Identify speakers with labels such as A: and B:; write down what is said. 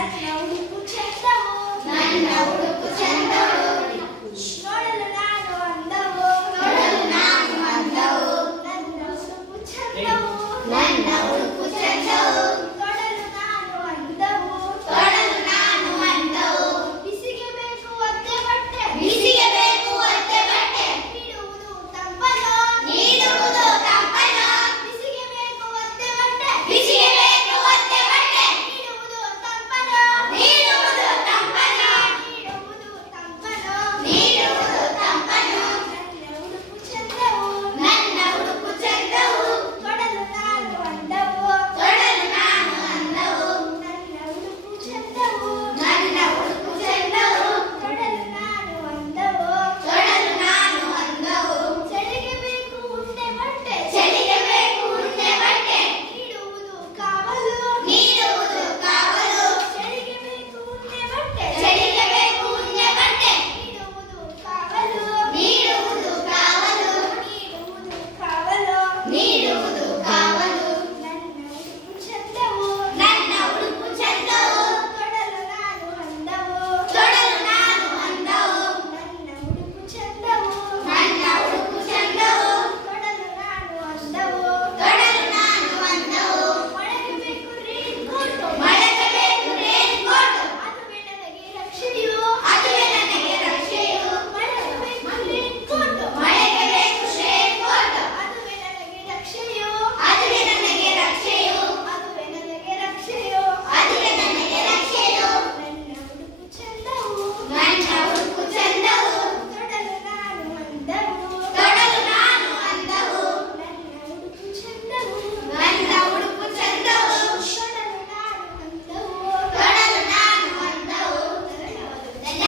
A: నన్న ఉడుపు చందము
B: నన్న ఉడుపు చందము